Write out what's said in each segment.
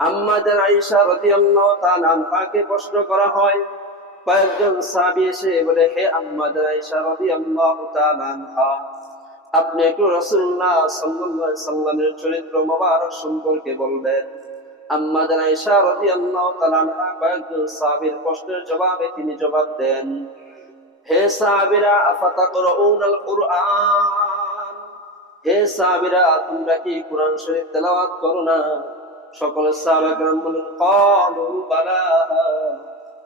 আম্মা জান আয়েশা রাদিয়াল্লাহু তাআলা আনহাকে প্রশ্ন করা হয়। কয়েকজন সাহাবী এসে বলে, হে আম্মা জান আয়েশা রাদিয়াল্লাহু তাআলা আনহা, আপনি একটু রাসূলুল্লাহ সাল্লাল্লাহু আলাইহি সাল্লামের চরিত্র মোবারক সম্পর্কে বলবেন। আম্মা জান আয়েশা রাদিয়াল্লাহু তাআলা আনহা কয়েকজন সাহাবীর প্রশ্নের জবাবে তিনি জবাব দেন, হে সাহাবীরা, আফাতাকরাউনাল কুরআন, হে সাহাবীরা, তোমরা কি কোরআন শরীফ তেলাওয়াত করো না? সকল সাহাবা کرام বলেন, ক্বালু বালা,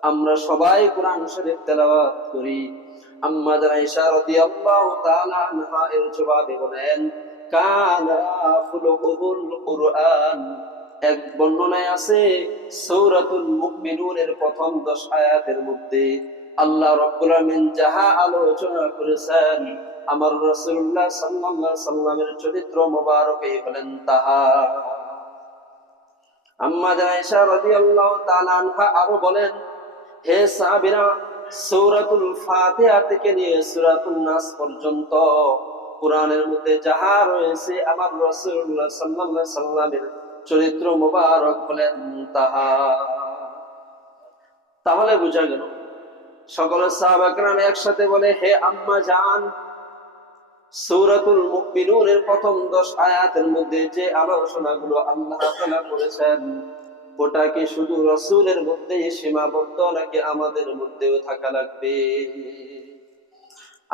আমরা সবাই কোরআন শরীফ তেলাওয়াত করি। আম্মা জান আয়েশা রাদিয়াল্লাহু তাআলা আনহা এর জবাবে বলেন, কানা খুলুকুল কুরআন। এক বর্ণনায় আছে সূরাতুল মুমিনুনের প্রথম 10 আয়াতের মধ্যে আল্লাহ রাব্বুল আলামিন যাহা আলোচনা করেছেন আমার রাসূলুল্লাহ সাল্লাল্লাহু আলাইহি সাল্লামের চরিত্র মোবারকে বলেন তাহা। আম্মা জান আয়েশা রাদিয়াল্লাহু তাআলা আনহা আরো বলেন, হে সাহাবীরা, সূরাতুল ফাতিহা থেকে নিয়ে সূরাতুন নাস পর্যন্ত কুরআনের মধ্যে যাহা রয়েছে আমার রাসূলুল্লাহ সাল্লাল্লাহু আলাইহি সাল্লামের চরিত্র মোবারক বলেন তাহা। তাহলে বোঝা গেল সকল সাহাবা کرام একসাথে বলে, হে আম্মা জান, সূরাতুল মুমিনুনের প্রথম 10 আয়াতের মধ্যে যে আলোচনাগুলো আল্লাহ তাআলা করেছেন ওটা কি শুধু রাসূলের মধ্যেই সীমাবদ্ধ নাকি আমাদের মধ্যেও থাকা লাগবে?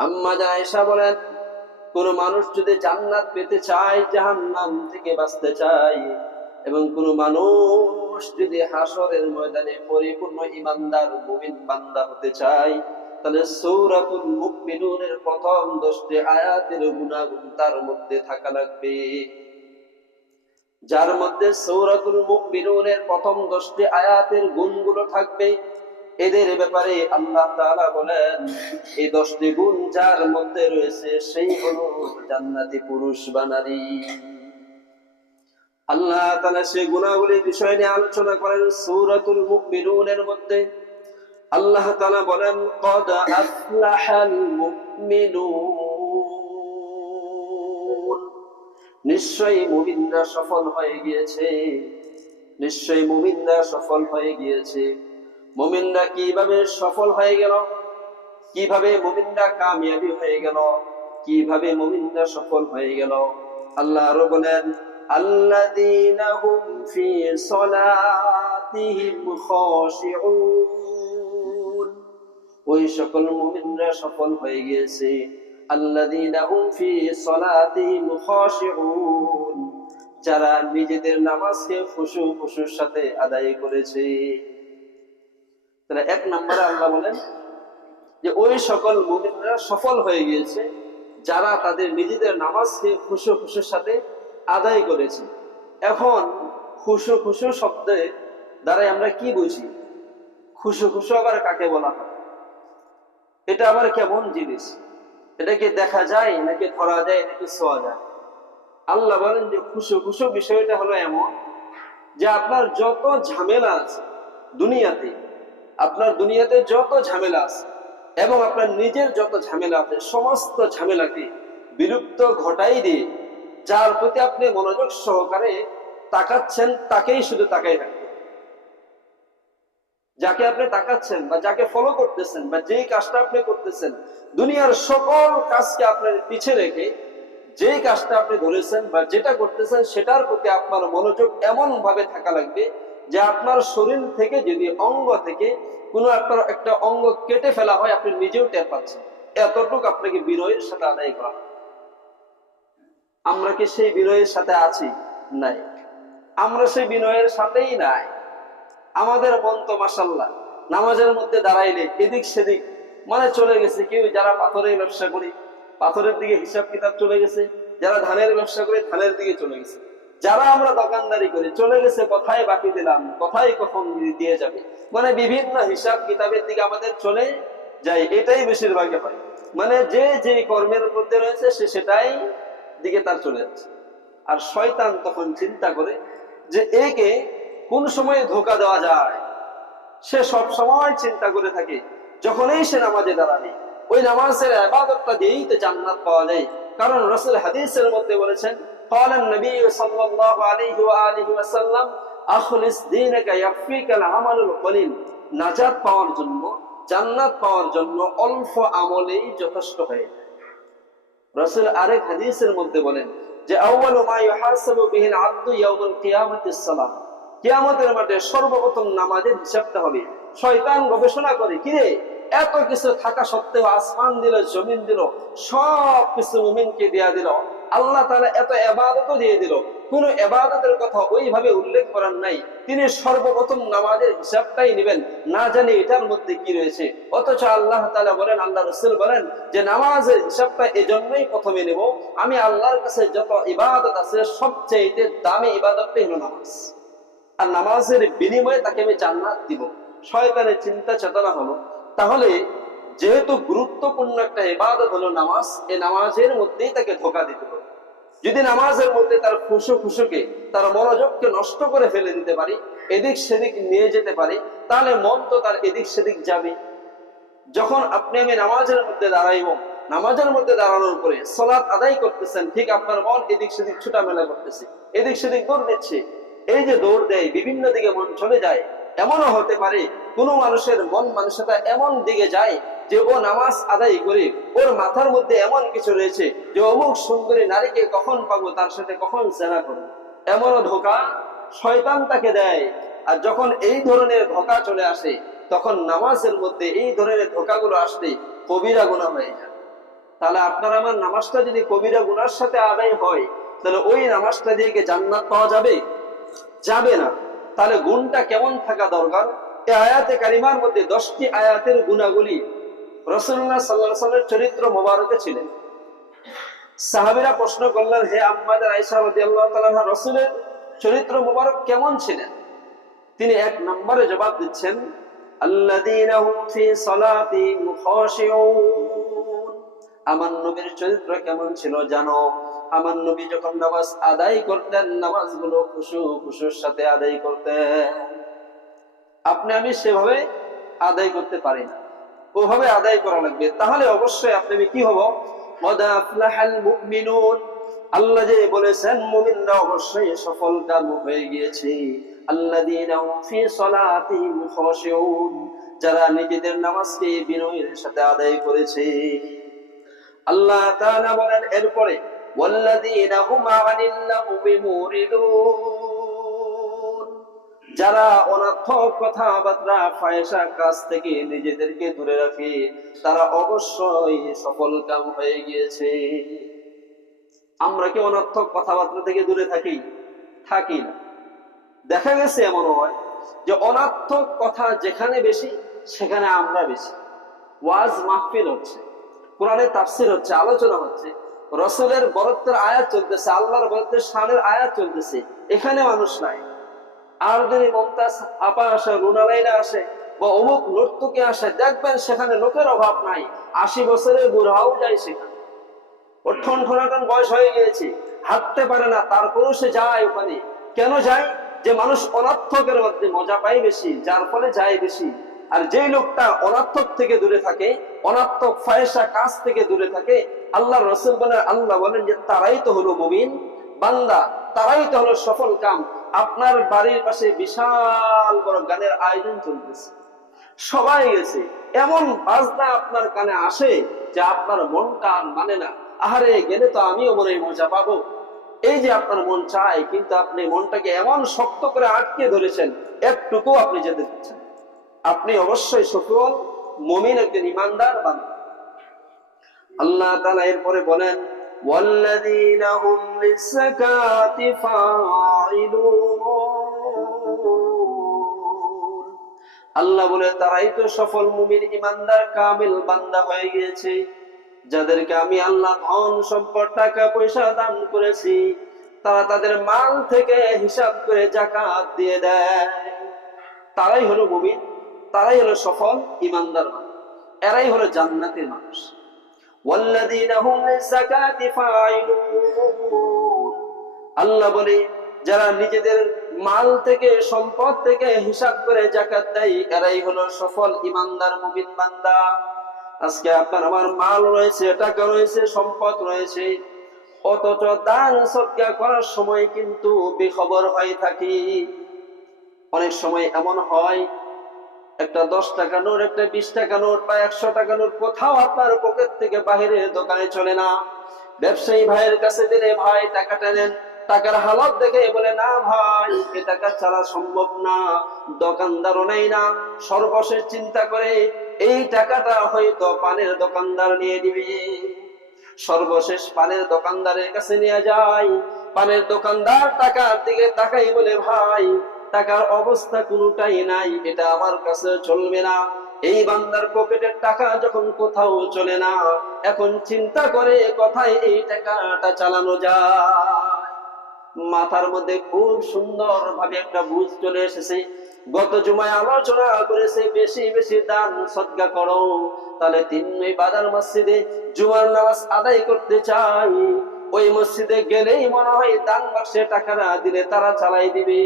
আম্মা জান আয়েশা বলেন, কোন মানুষ যদি জান্নাত পেতে চায়, জাহান্নাম থেকে বাঁচতে চায়, এবং কোন মানুষ যদি হাসরের ময়দানে পরিপূর্ণ ঈমানদার মুমিন বান্দা হতে চায়, তাহলে সূরাতুল মুমিনুনের প্রথম 10টি আয়াতের গুণাগুণ তার মধ্যে থাকা লাগবে। যার মধ্যে সূরাতুল মুমিনুনের প্রথম 10টি আয়াতের গুণগুলো থাকবে, এদের ব্যাপারে আল্লাহ তাআলা বলেন, এই 10টি গুণ যার মধ্যে রয়েছে সেই হলো জান্নাতি পুরুষ বা নারী। আল্লাহ তাআলা সেই গুণাবলীর বিষয় নিয়ে আলোচনা করেন সূরাতুল মুমিনুনের মধ্যে। আল্লাহ তাআলা বলেন, ক্বাদ আফলাহাল মুমিনুন, নিশ্চয়ই মুমিনরা সফল হয়ে গিয়েছে, নিশ্চয়ই মুমিনরা সফল হয়ে গিয়েছে। মুমিনরা কিভাবে সফল হয়ে গেল, কিভাবে মুমিনরা কামিয়াবি হয়ে গেল, কিভাবে মুমিনরা সফল হয়ে গেল? আল্লাহ আরো বলেন, আল্লাযীনা হুম ফি সলাতিহিম খাশিউন, ওই সকল মুমিনরা সফল হয়ে গিয়েছে। আল্লাযীনা হুম ফি সলাতিহিম খাশিউন, যারা নিজেদের নামাজকে খুশুর সাথে আদায় করেছে। তাহলে 1 নম্বরে আল্লাহ বলেন যে ওই সকল মুমিনরা সফল হয়ে গিয়েছে যারা তাদের নিজেদের নামাজকে খুশুর সাথে আদায় করেছে। এখন খুশু শব্দে দ্বারাই আমরা কি বুঝি? খুশু আবার কাকে বলা হয়? এটা আবার কেমন জিনিস? এটাকে দেখা যায় নাকি ধরা যায় নাকি ছোঁয়া যায়? আল্লাহ বলেন যে খুশু বিষয়টা হলো এমন যে আপনার যত ঝামেলা আছে দুনিয়াতে, আপনার দুনিয়াতে যত ঝামেলা আছে এবং আপনার নিজের যত ঝামেলা আছে সমস্ত ঝামেলাকে বিলুপ্ত ঘটাই দিয়ে যার প্রতি আপনি মনোযোগ সহকারে তাকাচ্ছেন তাকেই শুধু তাকাই রাখবেন। যাকে আপনি তাকাচ্ছেন বা যাকে ফলো করতেছেন বা যেই কাজটা আপনি করতেছেন, দুনিয়ার সকল কাজকে আপনার পিছে রেখে যেই কাজটা আপনি ধরেছেন বা যেটা করতেছেন সেটার প্রতি আপনার মনোযোগ এমন ভাবে থাকা লাগবে যে আপনার শরীর থেকে যদি অঙ্গ থেকে কোনো একটা অঙ্গ কেটে ফেলা হয় আপনি নিজেও টের পাচ্ছেন। এতটুকু আপনাকে বিনয়ের সাথে আদায় করা। আমরা কি সেই বিনয়ের সাথে আছি? নাই। আমরা সেই বিনয়ের সাথেই নাই। আমাদের মন তো মাশাআল্লাহ নামাজের মধ্যে দাঁড়াইলে এদিক সেদিক মানে চলে গেছে। কেউ যারা পাথরের ব্যবসা করি পাথরের দিকে হিসাব কিতাব চলে গেছে, যারা ধানের ব্যবসা করে ধানের দিকে চলে গেছে, যারা আমরা দোকানদারি করি চলে গেছে কোথায় বাকি দিলাম, কোথায় কখন দিয়ে যাবে, মানে বিভিন্ন হিসাব কিতাবের দিকে আমাদের চলে যায়। এটাই বেশিরভাগ হয়, মানে যে কর্মের মধ্যে রয়েছে সে সেটাই দিকে তার চলে যাচ্ছে। আর শয়তান তখন চিন্তা করে যে একে কোন সময়ে ধোঁকা দেওয়া যায়। সে সব সময় চিন্তা করে থাকে যখনই সে নামাজে দাঁড়াবে ওই নামাজের ইবাদতটা দিয়েই তো জান্নাত পাওয়া যায়। কারণ রাসূল হাদিসের মধ্যে বলেছেন, ক্বালান নবী সাল্লাল্লাহু আলাইহি ওয়া আলিহি ওয়াসাল্লাম, আখলিস দীনাকা ইয়াকফিকাল আমালুল কলিল, নাজাত পাওয়ার জন্য, জান্নাত পাওয়ার জন্য অল্প আমলেই যথেষ্ট হয়ে যায়। রাসূল আরেক হাদিসের মধ্যে বলেন যে আউয়ালু মা ইউহাসাবু বিহিল আবদু ইয়াউমুল কিয়ামাতিস সালাহ, কিয়ামতের মাঠে সর্বপ্রথম নামাজের হিসাবটা হবে। শয়তান গবেষণা করে, কিরে এত কিছু থাকা সত্ত্বেও আসমান দিল, জমিন দিল, সব কিছু মুমিনকে দেয়া দিল, আল্লাহ তাআলা এত ইবাদতও দিয়ে দিল, কোন ইবাদতের কথা ওইভাবে উল্লেখ করার নাই, তিনি সর্বপ্রথম নামাজের হিসাবটাই নেবেন, না জানি এটার মধ্যে কি রয়েছে। অথচ আল্লাহ তাআলা বলেন, আল্লাহ রাসূল বলেন যে নামাজের হিসাবটা এজন্যই প্রথমে নেব, আমি আল্লাহর কাছে যত ইবাদত আছে সবচেয়ে দামি ইবাদতটাই হলো নামাজ, আর নামাজের বিনিময়ে তাকে আমি জান্নাত দিব। শয়তানের চিন্তা চেতনা হলো, তাহলে যেহেতু গুরুত্বপূর্ণ একটা ইবাদত হলো নামাজ, এই নামাজের মধ্যেই তাকে ধোঁকা দিতে হবে। যদি নামাজের মধ্যে তার খুশুকে, তার মনোযোগকে নষ্ট করে ফেলে দিতে পারি, এদিক সেদিক নিয়ে যেতে পারি, তাহলে মন তো তার এদিক সেদিক যাবে। যখন আপনি আমি নামাজের মধ্যে দাঁড়াইব, নামাজের মধ্যে দাঁড়ানোর পরে সালাত আদায় করতেছেন, ঠিক আপনার মন এদিক সেদিক ছুটামেলা করতেছে, এদিক সেদিক দৌড় দিচ্ছে। এই যে দৌড় দেয়, বিভিন্ন দিকে মন চলে যায়। এমনও হতে পারে কোনো মানুষের মন মানসিকতা এমন দিকে যায় যে ও নামাজ আদায় করে ওর মাথার মধ্যে এমন কিছু রয়েছে যে অমুক সুন্দরী নারীকে কখন পাবো, তার সাথে কখন জেনা করবো, এমনও ধোঁকা শয়তান তাকে দেয়। আর যখন এই ধরনের ধোঁকা চলে আসে, তখন নামাজের মধ্যে এই ধরনের ধোঁকাগুলো আসলে কবিরা গুনাহ হয়ে যায়। তাহলে আপনার আমার নামাজটা যদি কবিরা গুনার সাথে আদায় হয়, তাহলে ওই নামাজটা দিয়ে কি জান্নাত পাওয়া যাবে? যাবে না। তাহলে গুণটা কেমন থাকা দরকার? এই আয়াতে কারিমার মধ্যে 10টি আয়াতের গুণাগুলি রাসূলুল্লাহ সাল্লাল্লাহু আলাইহি ওয়াসাল্লামের চরিত্র মোবারকে ছিলেন। সাহাবীরা প্রশ্ন করলেন, হে আম্মা আয়েশা রাদিয়াল্লাহু তাআলা আনহা, রাসূলের চরিত্র মোবারক কেমন ছিলেন? তিনি 1 নম্বরে জবাব দিচ্ছেন, আল্লাযীনা হুম ফি সালাতিহিম খাশিউন। আমার নবীর চরিত্র কেমন ছিল জানো? আমার নবী যখন নামাজ আদায় করতেন, নামাজগুলো খুশুর সাথে আদায় করতেন। আপনি আমি সেভাবে আদায় করতে পারি না, ওভাবে আদায় করা লাগবে। তাহলে অবশ্যই আপনি আমি কি হব? কদ আফলাহাল মুমিনুন, আল্লাহ যে বলেছেন মুমিনরা অবশ্যই সফলকাম হয়ে গিয়েছে। আল্লাযীনা হুম ফি সালাতিহিম খাশিউন, যারা নিজেদের নামাজকে বিনয়ের সাথে আদায় করেছে। আল্লাহ তাআলা বলেন এরপরে, ওয়াল্লাযীনা হুম আনিল লাগবি মুরিদুন, যারা অনর্থক কথাবার্তা, ফায়সা কাজ থেকে নিজেদেরকে দূরে রাখে, তারা অবশ্যই সফলকাম হয়ে গিয়েছে। আমরা কি অনর্থক কথাবার্তা থেকে দূরে থাকি? থাকি না। দেখা গেছে এমন হয় যে অনর্থক কথা যেখানে বেশি, সেখানে আমরা বেশি। ওয়াজ মাহফিল হচ্ছে, কোরআনের তাফসীর হচ্ছে, আলোচনা হচ্ছে, রাসূলের বরত্বের আয়াত চলতেছে, আল্লাহর বরত্বের শানের আয়াত চলতেছে, এখানে মানুষ নাই। আর যদি মুমতাজ আপা আসে, রুনালাইনা আসে, বা অমুক নর্তকী আসে, দেখবেন সেখানে লোকের অভাব নাই। 80 বছরের বুড়াও যায় সেখানে, ওর ঠনঠনাটন বয়স হয়ে গিয়েছে, হাঁটতে পারে না, তারপরেও সে যায় ওখানে। কেন যায়? যে মানুষ অনর্থকের মধ্যে মজা পায় বেশি, যার ফলে যায় বেশি। আর যেই লোকটা অনর্থক থেকে দূরে থাকে, অনর্থক ফায়সা কাজ থেকে দূরে থাকে, আল্লাহ রাসূল বলেন, আল্লাহ বলেন যে তারাই তো হলো মুমিন বান্দা, তারাই তো হলো সফল কাম। আপনার বাড়ির পাশে বিশাল বড় গানের আয়োজন চলতেছে, সবাই গেছে, এমন বাজনা আপনার কানে আসে যে আপনার মনটা মানে না, আহারে গেলে তো আমিও মনে মজা পাবো। এই যে আপনার মন চায়, কিন্তু আপনি মনটাকে এমন শক্ত করে আটকে ধরেছেন, একটুকু আপনি যেতে দিচ্ছেন। আপনি অবশ্যই সফল মুমিন, একজন ইমানদার বান্দা। আল্লাহ তাআলা এরপরে বলেন, ওয়াল্লাযীনা হুম লিযাকাতি ফাইলুন, আল্লাহ বলে তারাই তো সফল মুমিন, ইমানদার, কামিল বান্দা হয়ে গিয়েছে, যাদেরকে আমি আল্লাহ ধন সম্পদ, টাকা পয়সা দান করেছি, তারা তাদের মাল থেকে হিসাব করে যাকাত দিয়ে দেয়। তারাই হলো মুমিন, তারাই হলো সফল ইমানদার মানুষ, এরাই হলো জান্নাতের মানুষ। ওয়াল্লাযীনা হুম লিযাকাতি ফাইলুন, আল্লাহ বলে যারা নিজেদের মাল থেকে, সম্পদ থেকে হিসাব করে যাকাত দেয়, এরাই হলো সফল ইমানদার মুমিন বান্দা। আজকে আপনার আমার মাল রয়েছে, টাকা রয়েছে, সম্পদ রয়েছে, অথচ দান সদকা করার সময় কিন্তু বেখবর হয়ে থাকি। অনেক সময় এমন হয় একটা 10 টাকা নোট, একটা 20 টাকা নোট বা 100 টাকা নোট কোথাও আপনার পকেট থেকে বাহিরের দোকানে চলে না। ব্যবসায়ী ভাইয়ের কাছে দিলে ভাই টাকাটা নেন, টাকার হালত দেখে বলে না ভাই এ টাকা ছাড়া সম্ভব না, দোকানদারও নেই না। সর্বশেষ চিন্তা করে এই টাকাটা হয়তো পানের দোকানদার নিয়ে দিবে। সর্বশেষ পানের দোকানদারের কাছে নিয়ে যায়। পানের দোকানদার টাকার দিকে তাকাই বলে ভাই টাকার অবস্থা কোনোটাই নাই, এটা আমার কাছে চলবে না। এই বান্দার পকেটের টাকা যখন কোথাও চলে না, এখন চিন্তা করে কোথায় এই টাকাটা চালানো যায়। মাথার মধ্যে খুব সুন্দর ভাবে একটা বুঝ চলে এসেছে। গত জুমায় আলোচনা করেছে বেশি বেশি দান সদকা করো। তাহলে তিনই বাজার মসজিদে জুমার নামাজ আদায় করতে চাই, ওই মসজিদে গেলেই মনে হয় দান বাক্সে টাকাটা দিলে তারা চালাই দিবে।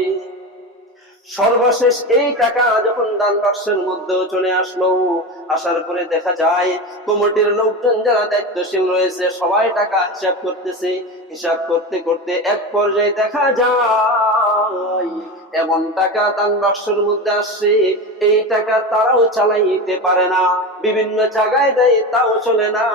সর্বশেষ এই টাকা যখন দান বাক্সের মধ্যে চলে আসলো, আসার পরে দেখা যায় কমিটির লোকজন যারা দায়িত্বশীল রয়েছে সবাই টাকা হিসাব করতেছে। হিসাব করতে করতে এক পর্যায়ে দেখা যায় এমন টাকা দান বাক্সের মধ্যে আসছে, এই টাকা তারাও চালাইতে পারে না, বিভিন্ন জায়গায় দেয় তাও চলে না।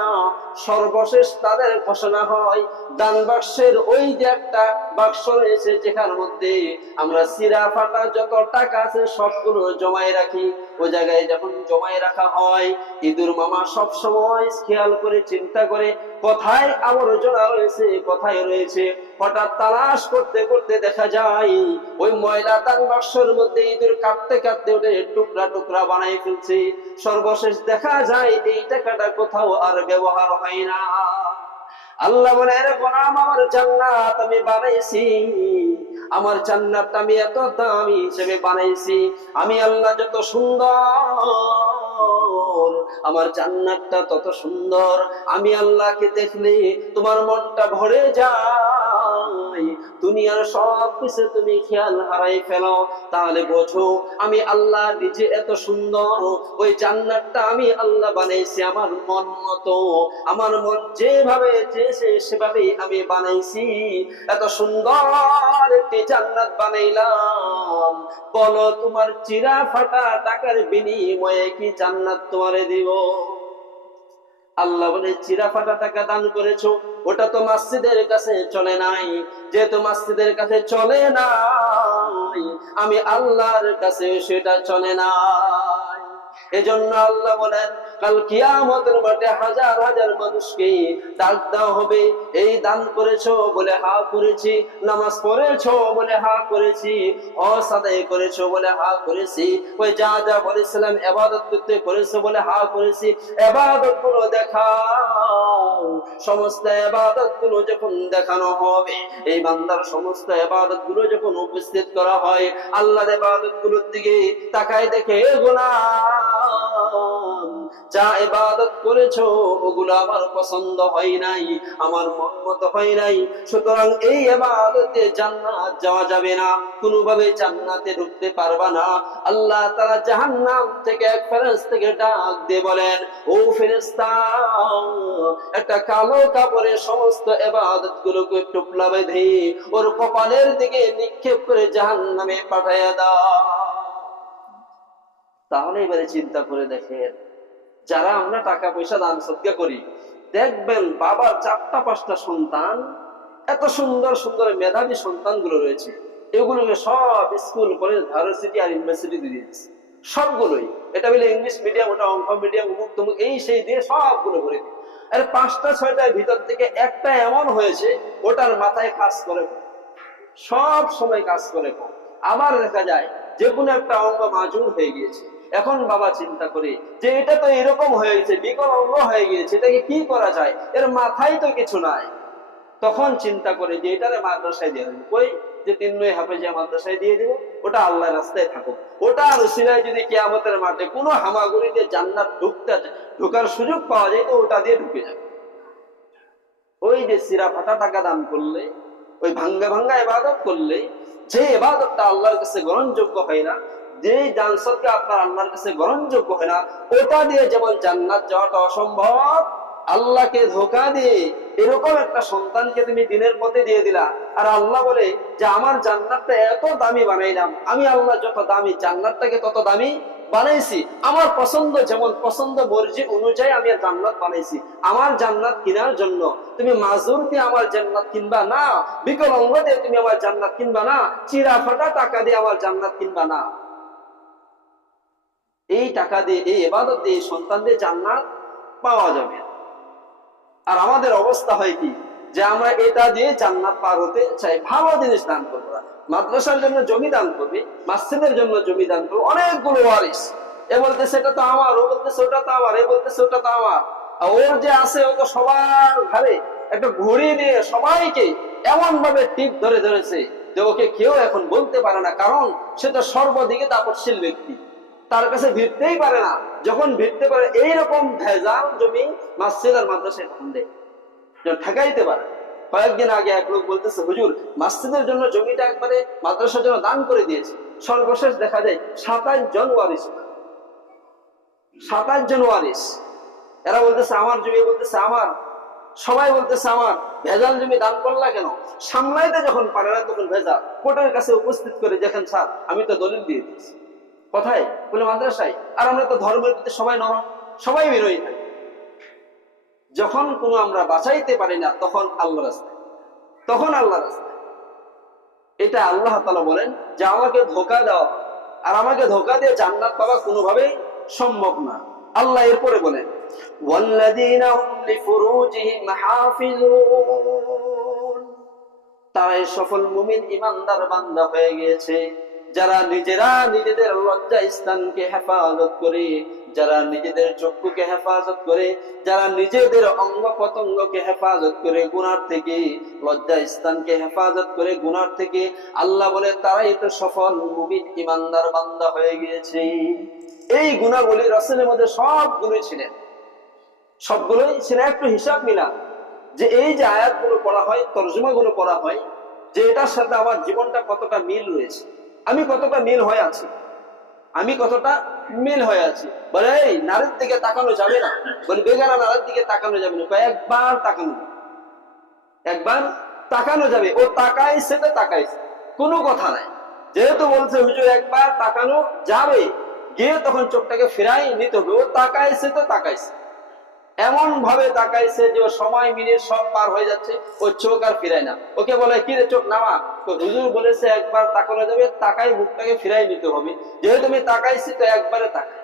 সর্বশেষ তাদের ঘোষণা হয় দান বাক্সের ওই যে একটা বাক্স রয়েছে যেখার মধ্যে আমরা চিরা ফাটা যত টাকা আছে সবগুলো জমায় রাখি, ওই জায়গায় যখন জমায় রাখা হয় ইঁদুর মামা সব সময় খেয়াল করে চিন্তা করে কোথায় আবর্জনা রয়েছে কোথায় রয়েছে। হঠাৎ তালাশ করতে করতে দেখা যায় ওই ময়লা দান বাক্সের মধ্যে ইঁদুর কাটতে কাটতে ওটা টুকরা টুকরা বানাই ফেলছে। সর্বশেষ দেখা যায় এই টাকাটা কোথাও আর ব্যবহার হয় না। আল্লাহ বলে এর গোলাম আমার জান্নাত আমি বানাইছি, আমার জান্নাতটা আমি এত দামি হিসেবে বানাইছি। আমি আল্লাহ যত সুন্দর, আমার জান্নাতটা তত সুন্দর। আমি আল্লাহকে দেখলে তোমার মনটা ভরে যায়, দুনিয়ার সব কিছু তুমি খেয়াল হারাই ফেলো। তাহলে বোঝো আমি আল্লাহ নিজে এত সুন্দর, ওই জান্নাতটা আমি আল্লাহ বানাইছি আমার মন মতো। আমার মন যেভাবে চেয়েছে সেভাবে আমি বানাইছি। এত সুন্দর একটি জান্নাত বানাইলাম, বলো তোমার চিরা ফাটা টাকার বিনিময়ে কি জান্নাত তোমারে দিব? আল্লাহ বলে চিরা ফাটা টাকা দান করেছো, ওটা তো মসজিদের কাছে চলে নাই। যেহেতু মসজিদের কাছে চলে নাই, আমি আল্লাহর কাছে সেটা চলে নাই। এজন্য আল্লাহ বলেন কাল কিয়ামতের মাঠে হাজার হাজার মানুষকে ডাক দেওয়া হবে, এই দান করেছো বলে হা করেছি, নামাজ পড়েছো বলে হা করেছি, হজ আদায় করেছো বলে হা করেছি, ওই যা যা বলেছিলাম ইবাদত করতে করেছো বলে হা করেছি, ইবাদত গুলো দেখাও। সমস্ত ইবাদত গুলো যখন দেখানো হবে, এই বান্দার সমস্ত ইবাদত গুলো যখন উপস্থিত করা হয়, আল্লাহর ইবাদত গুলোর দিকে তাকায় দেখে গোলাম যা ইবাদত করেছো ওগুলো আমার পছন্দ হয় নাই, আমার মন মতো হয় নাই, সুতরাং এই ইবাদতে জান্নাত যাওয়া যাবে না, কোনোভাবে জান্নাতে ঢুকতে পারবা না। আল্লাহ তাআলা জাহান্নাম থেকে এক ফেরেশতাকে ডাক দিয়ে বলেন, ও ফেরেশতা, একটা কালো কাপড়ে সমস্ত ইবাদত গুলোকে টুকরা বেঁধে ওর কপালের দিকে নিক্ষেপ করে জাহান্নামে পাঠাইয়া দাও। তাহলে এবারে চিন্তা করে দেখেন, যারা আমরা টাকা পয়সা দান সদকা করি, দেখবেন বাবার 4টা 5টা সন্তান, এত সুন্দর সুন্দর মেধাবী সন্তানগুলো রয়েছে, এগুলোকে সব স্কুল কলেজ ভার্সিটি আর ইউনিভার্সিটি দিয়ে দিচ্ছে সবগুলোই। এটা বলে ইংলিশ মিডিয়াম, ওটা অঙ্ক মিডিয়াম, অমুক তমুক, এই সেই দিয়ে সবগুলো ভরে দিই। আর 5টা 6টার ভিতর থেকে একটা এমন হয়েছে ওটার মাথায় কাজ করে, সব সময় কাজ করে। আবার দেখা যায় যে কোনো একটা অঙ্গ মাজুর হয়ে গিয়েছে, এখন বাবা চিন্তা করে যে এটা তো এরকম হয়ে গেছে, বিকল অঙ্গ হয়ে গিয়েছে, এটাকে কি করা যায়, এর মাথায় তো কিছু নাই। তখন চিন্তা করে যে এটারে মাদ্রাসায় দিয়ে দেবো, কই যে 3 হাফেজিয়া মাদ্রাসায় দিয়ে দিব, ওটা আল্লাহর রাস্তায় থাকুক, ওটা রসিলায় যদি কিয়ামতের মাঠে কোনো হামাগুড়িতে জান্নাত ঢোকার সুযোগ পাওয়া যায় তো ওটা দিয়ে ঢুকে যাবে। ওই যে চিরা ফাটা টাকা দান করলে, ওই ভাঙ্গা ভাঙ্গা ইবাদত করলে, যে ইবাদতটা আল্লাহর কাছে গ্রহণযোগ্য হয় না, যে দান সদকা আপনার আল্লাহর কাছে গ্রহণযোগ্য হয় না, ওটা দিয়ে যেমন জান্নাত যাওয়াটা অসম্ভব, আল্লাহকে ধোঁকা দিয়ে এরকম একটা সন্তানকে তুমি দিনের পথে দিয়ে দিলা, আর আল্লাহ বলে যে আমার জান্নাতটা এত দামি বানাইলাম, আমি আল্লাহ যত দামি জান্নাতটাকে তত দামি বানাইছি, আমার পছন্দ যেমন পছন্দ মর্জি অনুযায়ী আমি জান্নাত বানাইছি। আমার জান্নাত কেনার জন্য তুমি মাজুর দিয়ে আমার জান্নাত কিনবা না, বিকলাঙ্গ দিয়ে তুমি আমার জান্নাত কিনবা না, চিরা ফাটা টাকা দিয়ে আমার জান্নাত কিনবা না। এই টাকা দিয়ে, এই ইবাদত দিয়ে সন্তান দিয়ে জান্নাত পাওয়া যাবে। আর আমাদের অবস্থা হয় কি, যে আমরা এটা দিয়ে জান্নাত পার হতে চাই। ভালো জিনিস দান করবো, মাদ্রাসার জন্য জমি দান করবি, মসজিদের জন্য জমি দান করবো, অনেকগুলো ওয়ারিস, এ বলতেছে এটা তো আমার, ও বলতেছে ওটা তো আমার, এ বলতেছে ওটা তো আমার। আর ওর যে আছে ও তো সবার ঘরে একটা ঘুড়ি দিয়ে সবাইকে এমন ভাবে টিপ ধরে ধরেছে যে ওকে কেউ এখন বলতে পারে না, কারণ সে তো সর্বদিকে তাপশীল ব্যক্তি, তার কাছে ভিড়তেই পারে না। যখন ভিড়তে পারে এইরকম ভেজাল জমি মসজিদ আর মাদ্রাসায় দেয়, ঠেকাইতে পারে। কয়েকদিন আগে এক লোক বলতেছে, হুজুর মসজিদের জন্য জমিটা একবারে মাদ্রাসার জন্য দান করে দিয়েছে, সর্বশেষ দেখা যায় 27 জন ওয়ারিস, 27 জন ওয়ারিস। এরা বলতেছে আমার জমি, বলতেছে আমার, সবাই বলতেছে আমার। ভেজাল জমি দান করলা কেন? সামলাইতে যখন পারে না তখন ভেজাল কোর্টের কাছে উপস্থিত করে, দেখেন স্যার আমি তো দলিল দিয়ে দিয়েছি। কোথায়? বলে মাদ্রাসায়। আর আমরা তো ধর্মের প্রতি সবাই নরম, সবাই বিরোধী থাকি। যখন কোনো আমরা বাঁচাইতে পারি না তখন আল্লাহ রাস্তায়, তখন আল্লাহ রাস্তায়। এটা আল্লাহ তাআলা বলেন যে আমাকে ধোঁকা দাও, আর আমাকে ধোঁকা দিয়ে জান্নাত পাওয়া কোনোভাবেই সম্ভব না। আল্লাহ এরপরে বলেন ওয়াল্লাযীনা হুম লিফুরুজিহিম হাফিজুন, তারাই সফল মুমিন ইমানদার বান্দা হয়ে গিয়েছে যারা নিজেরা নিজেদের লজ্জা স্থানকে হেফাজত করে, যারা নিজেদের চক্ষুকে হেফাজত করে, যারা নিজেদের অঙ্গ প্রত্যঙ্গকে হেফাজত করে গুনার থেকে, লজ্জা স্থানকে হেফাজত করে গুনার থেকে। আল্লাহ বলে তারাই তো সফল মুমিন ইমানদার বান্দা হয়ে গিয়েছে। এই গুণাবলী রাসূলের মধ্যে সবগুলোই ছিলেন, সবগুলোই ছিল। একটু হিসাব মিলা যে এই যে আয়াতগুলো পড়া হয়, তরজমাগুলো পড়া হয়, যে এটার সাথে আমার জীবনটা কতটা মিল রয়েছে, আমি কতটা মিল হয়ে আছি, আমি কতটা মিল হয়ে আছি। বলে এই নারীর দিকে তাকানো যাবে না, বলে বেগানা নারীর দিকে তাকানো যাবে না, একবার তাকানো যাবে, একবার তাকানো যাবে। ও তাকাইছে তো তাকাইছে, কোনো কথা নাই। যেহেতু বলছে হুজুর একবার তাকানো যাবে, গিয়ে তখন চোখটাকে ফেরাই নিতে হবে। ও তাকাইছে তো তাকাইছে, এমন ভাবে তাকাইছে যে ও সময় মিনিট সব পার হয়ে যাচ্ছে, ও চোখ আর ফিরায় না। ওকে বলে কি রে চোখ নামা, তো হুজুর বলেছে একবার তাকানো যাবে, তাকাই মুখটাকে ফিরাই নিতে হবে। যেহেতু তুমি তাকাইছি তো একবারে তাকাই।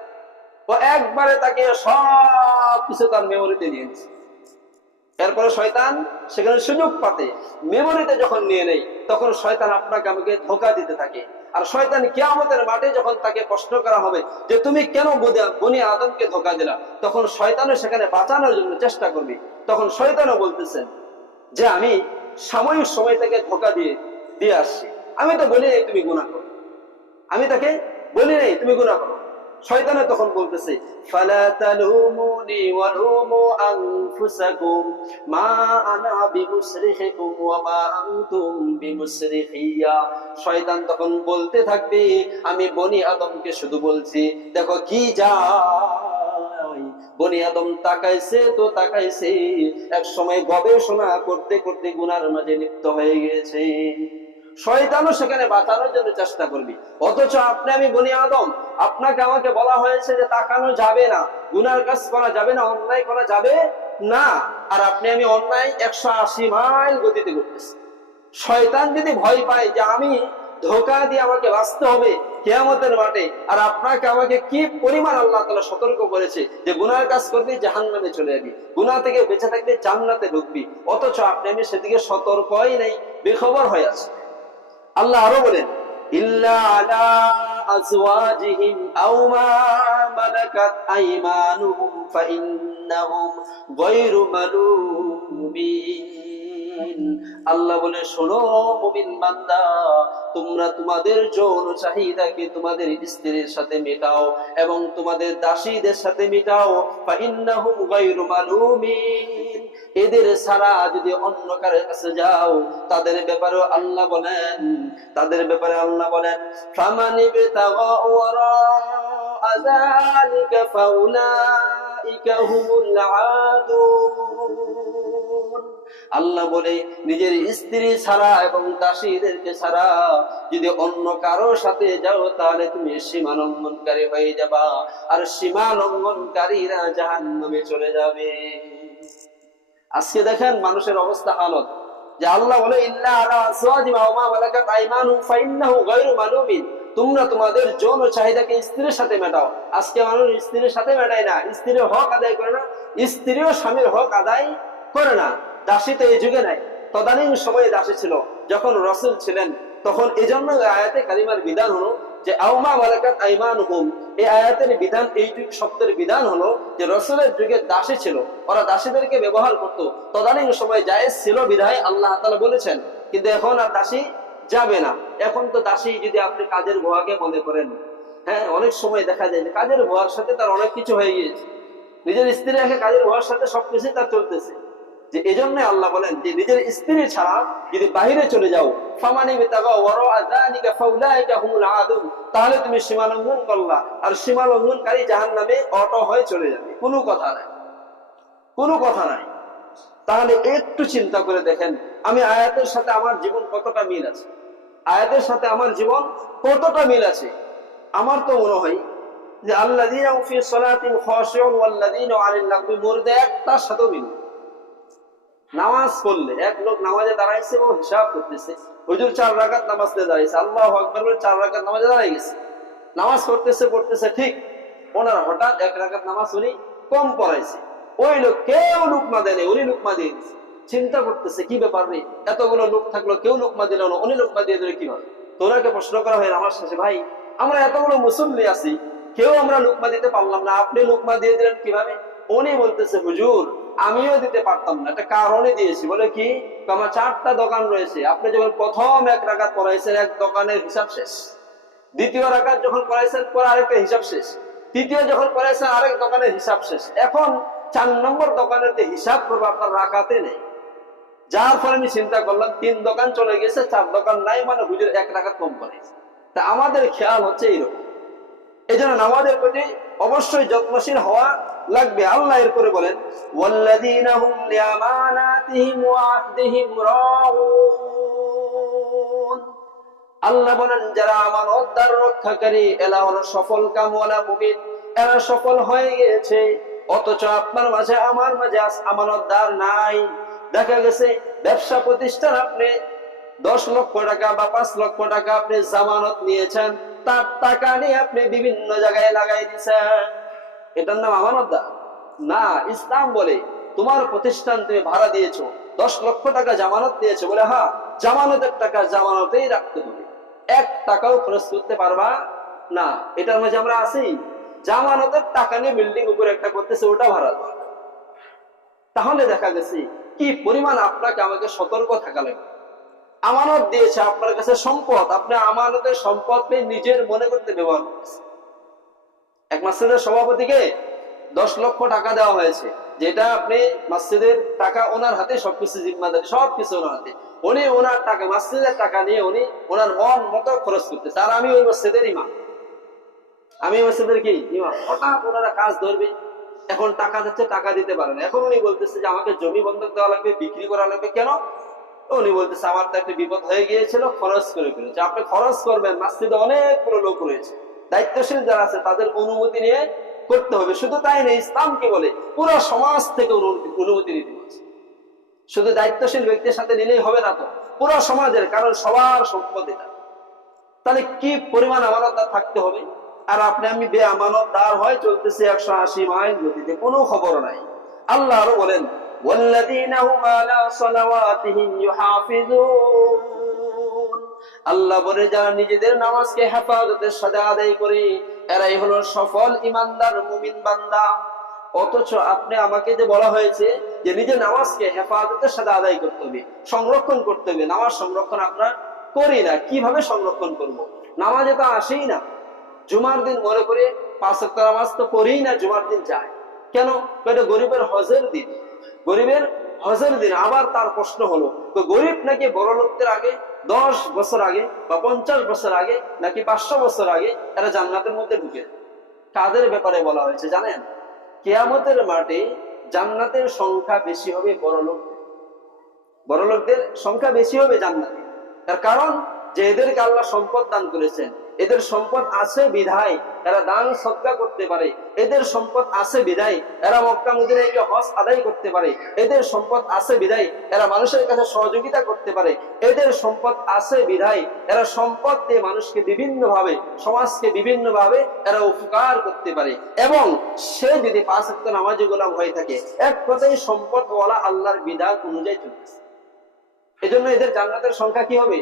ও একবারে তাকিয়ে সব কিছু তার মেমোরিতে নিয়ে নিচ্ছে। এরপরে শয়তান সেখানে সুযোগ পাতে মেমোরিতে যখন নিয়ে নেই, তখন শয়তান আপনাকে আমাকে ধোঁকা দিতে থাকে। আর শয়তান কিয়ামতের মাঠে যখন তাকে প্রশ্ন করা হবে যে তুমি কেন বনি আদমকে ধোঁকা দিলা, তখন শয়তানও সেখানে বাঁচানোর জন্য চেষ্টা করবে। তখন শয়তানও বলতেছেন যে আমি সাময়িক সময় থেকে ধোঁকা দিয়ে আসছি, আমি তো বলি নাই তুমি গুনাহ করো, আমি তাকে বলি নাই তুমি গুনাহ করো। শয়তানে তখন বলতেছে ফালা তালুমুনি ওয়ালুমু আনফুসাকুম মা আনা বিমুসরিখিকুম ওয়া মা আনতুম বিমুসরিখিয়া। শয়তান তখন বলতে থাকবে আমি বনি আদমকে শুধু বলছি, দেখো কি যায়। বনি আদম তাকাইছে তো তাকাইছে, এক সময় গবেষণা করতে করতে গুনার মাঝে লিপ্ত হয়ে গিয়েছে। শয়তানও সেখানে বাঁচানোর জন্য চেষ্টা করবি। অথচ আপনি আমি বনি আদম, আপনাকে আমাকে বলা হয়েছে যে তাকানো যাবে না, গুনার কাজ করা যাবে না, অন্যায় করা যাবে না। আর আপনি আমি অন্যায় 180 মাইল গতিতে করতেছি। শয়তান যদি ভয় পায় যে আমি ধোঁকা দিয়ে আমাকে বাঁচতে হবে কিয়ামতের মাঠে, আর আপনাকে আমাকে কি পরিমাণ আল্লাহ তাআলা সতর্ক করেছে যে গুনার কাজ করবি জাহান্নামে চলে যাবি, গুনাহ থেকে বেঁচে থাকবি জান্নাতে ঢুকবি, অথচ আপনি আমি সেদিকে সতর্কই নেই, বেখবর হয়ে আছে। আল্লাহ আরো বলেন ইল্লা আলা আজওয়াজিহিম আও মা মালাকাত আইমানুহুম ফাইন্নাহুম গায়রু মালুমিন। আল্লাহ বলে শোনো মুমিন বান্দা, তোমরা তোমাদের যৌন চাহিদাকে তোমাদের স্ত্রীর সাথে মেটাও এবং তোমাদের দাসীদের সাথে মেটাও। ফাইন্নাহুম গায়রু মালুমিন, এদের ছাড়া যদি অন্য কারোর কাছে যাও তাদের ব্যাপারে আল্লাহ বলেন, তাদের ব্যাপারে আল্লাহ বলেন ফামানি বিতাগা ওয়ারা আযালিকা ফাউলা উলাইকা হুমুল আদুন। আল্লাহ বলে নিজের স্ত্রী ছাড়া এবং দাসীদেরকে ছাড়া যদি অন্য কারো সাথে যাও তাহলে তুমি সীমা লঙ্ঘনকারী হয়ে যাবা, আর সীমা লঙ্ঘনকারীরা জাহান্নামে চলে যাবে। আজকে দেখেন মানুষের অবস্থা হালত, যে আল্লাহ বলে ইল্লা আলা আজওয়াজিহিম ওয়া মা মালাকাত আইমানুহুম ফাইন্নাহু গায়রু মালুমিন, তোমরা তোমাদের যৌন চাহিদাকে স্ত্রীর সাথে মেটাও। আজকে মানুষ স্ত্রীর সাথে মেটায় না, স্ত্রীর হক আদায় করে না, স্ত্রীও স্বামীর হক আদায় করে না। দাসী তো এই যুগে নাই, তদানীন সময়ে দাসী ছিল যখন রাসূল ছিলেন, তখন এই জন্য আয়াতে কারিমার বিধান হলো যে আওমা মালাকাত আইমানুহুম। এই আয়াতের বিধান, এইটুকু শব্দের বিধান হলো যে রাসূলের যুগে দাসী ছিল, ওরা দাসীদেরকে ব্যবহার করত, তদানীন সময় জায়েজ ছিল বিধায় আল্লাহ তাআলা বলেছেন। কিন্তু এখন আর দাসী যাবে না। এখন তো দাসী যদি আপনি কাজের বুয়াকে মনে করেন, হ্যাঁ, অনেক সময় দেখা যায় যে কাজের বুয়ার সাথে তার অনেক কিছু হয়ে গিয়েছে, নিজের স্ত্রী রেখে কাজের বুয়ার সাথে সবকিছু তার চলতেছে। যে এই জন্য আল্লাহ বলেন যে নিজের স্ত্রী ছাড়া যদি বাহিরে চলে যাও, ফামানি বিতাগা ওয়ারা যালিকা ফাউলাইকা হুমুল আদুন, তাহলে তুমি সীমা লঙ্ঘন করলা, আর সীমা লঙ্ঘনকারী জাহান্নামে অটো হয়ে চলে যাবে। কোনো কথা নাই, কোনো কথা নাই। তাহলে একটু চিন্তা করে দেখেন, আমি আয়াতের সাথে আমার জীবন কতটা মিল আছে, আয়াতের সাথে আমার জীবন কতটা মিল আছে। আমার তো মনে হয় যে আল্লাযীনা ফি সালাতিহিম খাশিউন ওয়াল্লাযীনা আনিল লাগবি মুরদা, একটার সাথে মিল। নামাজ পড়লে এক লোক নামাজে দাঁড়াইছে, ও হিসাব করতেছে, হুজুর 4 রাকাত নামাজ পড়ে দাঁড়াইছে, আল্লাহু আকবার বলে 4 রাকাত নামাজে দাঁড়াই গেছে, নামাজ পড়তেছে ঠিক, ওনার হঠাৎ 1 রাকাত নামাজ উনি কম পড়াইছে, ওই লোক কেউ লুকমা দেয়নি, উনি লুকমা দিয়ে দিচ্ছে। চিন্তা করতেছে কি ব্যাপার রে, এতগুলো লোক থাকলো কেউ লুকমা দিল না, উনি লুকমা দিয়ে দিলে কিভাবে? তোরাকে প্রশ্ন করা হয় আমার শেষে, ভাই আমরা এতগুলো মুসল্লি আছি, কেউ আমরা লুকমা দিতে পারলাম না, আপনি লুকমা দিয়ে দিলেন কিভাবে? উনি বলতেছে হুজুর আমিও দিতে পারতাম না, একটা কারণে দিয়েছি। বলে কি? আমার 4টা দোকান রয়েছে, আপনি যখন প্রথম 1 রাকাত পড়াইছেন, এক দোকানের হিসাব শেষ, দ্বিতীয় রাকাত যখন পড়াইছেন পরে আরেকটা হিসাব শেষ, তৃতীয় যখন পড়াইছেন আরেক দোকানের হিসাব শেষ, এখন 4 নম্বর দোকানের যে হিসাব করবো আপনার রাকাতে নেই। যার ফলে আমি চিন্তা করলাম 3 দোকান চলে গেছে, 4 দোকান নাই, মানে হুজুর 1 রাকাত কম পড়াইছে। তা আমাদের খেয়াল হচ্ছে এইরকম। এই জন্য নামাজের প্রতি অবশ্যই যত্নশীল হওয়া লাগবে। আল্লাহ এরপরে বলেন ওয়াল্লাযীনা হুম লিআমানাতিহিম ওয়া আহদিহিম রাউন। আল্লাহ বলেন যারা আমানতদার রক্ষাকারী, এরা হলো সফল কামওয়ালা মুমিন, এরা সফল হয়ে গেছে। অথচ আপনার মাঝে আমার মাঝে আমানতদার নাই। দেখা গেছে ব্যবসা প্রতিষ্ঠান, আপনি 10 লক্ষ টাকা বা 5 লক্ষ টাকা আপনি জামানত নিয়েছেন, তার টাকা নিয়ে আপনি বিভিন্ন জায়গায় লাগাই দিচ্ছেন, এটার নাম আমানতদার না। ইসলাম বলে তোমার প্রতিষ্ঠান তুমি ভাড়া দিয়েছো, 10 লক্ষ টাকা জামানত দিয়েছো, বলে হ্যাঁ জামানতের টাকা জামানতেই রাখতে হবে, 1 টাকাও খরচ করতে পারবা না। এটার মাঝে আমরা আছি, জামানতের টাকা নিয়ে বিল্ডিং উপরে একটা করতেছে, ওটা ভাড়া দেওয়া। তাহলে দেখা গেছে কি পরিমাণ আপনাকে আমাকে সতর্ক থাকা লাগবে। আমানত দিয়েছে আপনার কাছে সম্পদ, আপনি আমানতের সম্পদকে নিজের মনে করতে ব্যবহার করতেছেন। এক মসজিদের সভাপতিকে 10 লক্ষ টাকা দেওয়া হয়েছে, যেটা আপনি মসজিদের টাকা, ওনার হাতে সবকিছু জিম্মাদারি, সবকিছু ওনার হাতে, উনি ওনার টাকা, মসজিদের টাকা নিয়ে উনি ওনার মন মতো খরচ করতেছে। আর আমি ওই মসজিদের ইমাম, আমি মসজিদের কি ইমাম, হঠাৎ ওনারা কাজ ধরবে, এখন টাকা যাচ্ছে, টাকা দিতে পারে না। এখন উনি বলতেছে যে আমাকে জমি বন্ধক দেওয়া লাগবে, বিক্রি করা লাগবে। কেন? উনি বলতেছে আমার তো একটা বিপদ হয়ে গিয়েছিল, খরচ করে ফেলেছে। আপনি খরচ করবেন, মসজিদে অনেকগুলো লোক রয়েছে, দায়িত্বশীল যারা আছে তাদের অনুমতি নিয়ে করতে হবে। শুধু তাই না, ইসলাম কি বলে পুরো সমাজ থেকে অনুমতি নিতে হচ্ছে। শুধু দায়িত্বশীল ব্যক্তির সাথে নিলেই হবে না, তো পুরো সমাজের, কারণ সবার সম্পদ এটা। তাহলে কি পরিমাণ আমানতদার থাকতে হবে। আর আপনি আমি বেআমানতদার হয় চলতেছে 180 মাইল গতিতে, কোনো খবর নাই। আল্লাহ আরো বলেন ওয়াল্লাযীনা হুম আলা সালাওয়াতিহিম ইউহাফিজুন। আল্লাহ বলে যারা নিজেদের নামাজকে হেফাজতের সাথে আদায় করে, এরাই হলো সফল ইমানদার মুমিন বান্দা। অথচ আপনি আমাকে যে বলা হয়েছে যে নিজের নামাজকে হেফাজতের সাথে আদায় করতে হবে, সংরক্ষণ করতে হবে, নামাজ সংরক্ষণ আমরা করি না। কিভাবে সংরক্ষণ করব? নামাজে তো আসেই না, জুমার দিন মনে করে 5 ওয়াক্ত নামাজ তো পড়েই না, জুমার দিন যায় কেন? এটা গরিবের হজের দিন, গরিবের হজের দিন। আবার তার প্রশ্ন হলো, তো গরিব নাকি বড় লোকদের আগে 10 বছর আগে বা 50 বছর আগে নাকি 500 বছর আগে এরা জান্নাতের মধ্যে ঢুকে? কাদের ব্যাপারে বলা হয়েছে জানেন? কিয়ামতের মাঠে জান্নাতের সংখ্যা বেশি হবে বড়লোকদের সংখ্যা বেশি হবে জান্নাতে। তার কারণ যে এদেরকে আল্লাহ সম্পদ দান করেছেন, এদের সম্পদ আছে বিধায় এরা দান সদকা করতে পারে, এদের সম্পদ আছে বিধায় এরা মক্কা মদিনায় গিয়ে হজ আদায় করতে পারে, এদের সম্পদ আছে বিধায় এরা মানুষের কাছে সহযোগিতা করতে পারে, এদের সম্পদ আছে বিধায় এরা সম্পদ দিয়ে মানুষকে বিভিন্ন ভাবে, সমাজকে বিভিন্ন ভাবে এরা উপকার করতে পারে। এবং সে যদি 5 ওয়াক্ত নামাজি গোলাম হয়ে থাকে, এক কথায় সম্পদওয়ালা আল্লাহর বিধান অনুযায়ী চলতেছে, এজন্য এদের জান্নাতের সংখ্যা কি হবে?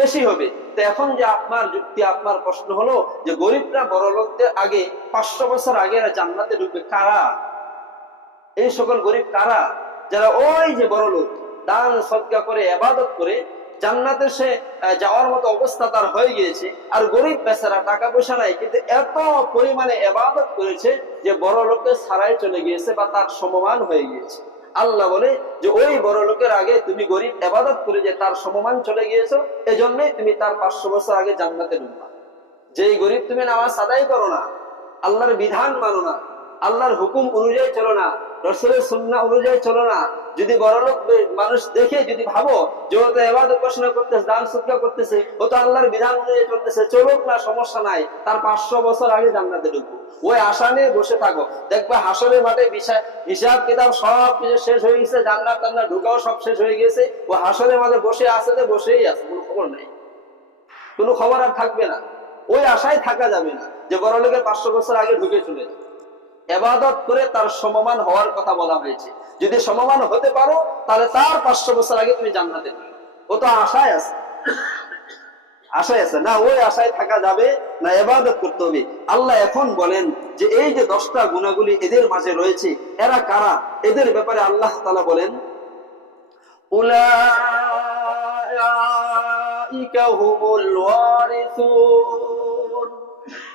বেশি হবে। তো এখন যে আপনার যুক্তি, আপনার প্রশ্ন হলো যে গরিবরা বড় লোকদের আগে 500 বছর আগে এরা জান্নাতে ঢুকবে, কারা? এই সকল গরিব কারা? যারা ওই যে বড় লোক দান সদকা করে ইবাদত করে জান্নাতে সে যাওয়ার মতো অবস্থা তার হয়ে গিয়েছে, আর গরিব বেচারা টাকা পয়সা নাই কিন্তু এত পরিমাণে ইবাদত করেছে যে বড় লোকের ছাড়াই চলে গিয়েছে বা তার সমমান হয়ে গিয়েছে। আল্লাহ বলে যে ওই বড় লোকের আগে তুমি গরিব ইবাদত করে যে তার সমমান চলে গিয়েছো, এজন্যই তুমি তার 500 বছর আগে জান্নাতে ঢুকবা। যেই গরিব তুমি নামাজ আদায় করো না, আল্লাহর বিধান মানো না, আল্লাহর হুকুম অনুযায়ী চলো না, রাসূলের সুন্নাহ অনুযায়ী চলো না, যদি বড়লোক মানুষ দেখে যদি ভাবো যে ও তো ইবাদত উপাসনা করতেছে, দান সদকা করতেছে, ও তো আল্লাহর বিধান অনুযায়ী চলতেছে, চলুক না, সমস্যা নাই, তার 500 বছর আগে জান্নাতে ঢুকবো, ওই আশা নিয়ে বসে থাকো। দেখবা হাসরের মাঠে হিসাব কিতাব সব কিছু শেষ হয়ে গেছে, জান্নাত টান্নাত ঢুকাও সব শেষ হয়ে গেছে, ও হাসরের মাঠে বসে আছে, বসেই আছে, কোনো খবর নাই, কোনো খবর আর থাকবে না। ওই আশায় থাকা যাবে না যে বড় লোকের 500 বছর আগে ঢুকে চলে যাবে। ইবাদত করে তার সমমান হওয়ার কথা বলা হয়েছে, যদি সমমান হতে পারো তাহলে তার 500 বছর আগে তুমি জান্নাতে ঢুকবে। ও তো আশায় আছে, আশায় আছে না, ওই আশায় থাকা যাবে না, ইবাদত করতে হবে। আল্লাহ এখন বলেন যে এই যে 10টা গুণাগুলি এদের মাঝে রয়েছে, এরা কারা? এদের ব্যাপারে আল্লাহ তাআলা বলেন উলাইকা হুমুল ওয়ারিসুন।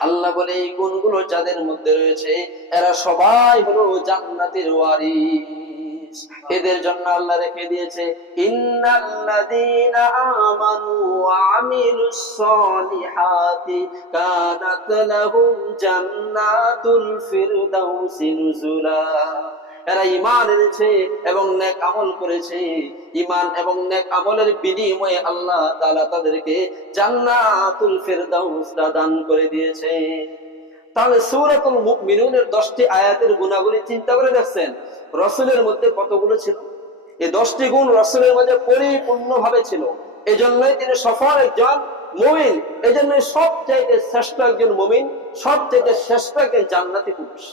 আল্লাহ বলে এই গুণগুলো যাদের মধ্যে রয়েছে এরা সবাই হলো জান্নাতের ওয়ারিস। এদের জন্য আল্লাহ রেখে দিয়েছে ইন্নাল্লাযীনা আমানু ওয়া আমিলুস সলিহাতি কানাত লাহুম জান্নাতুল ফিরদাউসি নুজুলা। এরা ঈমান এনেছে এবং নেক আমল করেছে, ঈমান এবং নেক আমলের বিনিময়ে আল্লাহ তাআলা তাদেরকে জান্নাতুল ফিরদাউস দান করে দিয়েছে। তাহলে সূরাতুল মুমিনুনের 10টি আয়াতের গুণাগুলি চিন্তা করে দেখছেন রাসূলের মধ্যে কতগুলো ছিল? এই 10টি গুণ রাসূলের মধ্যে পরিপূর্ণভাবে ছিল, এজন্যই তিনি সফল একজন মুমিন, এজন্যই সবচাইতে শ্রেষ্ঠ একজন মুমিন, সবচাইতে শ্রেষ্ঠ একজন জান্নাতি পুরুষ।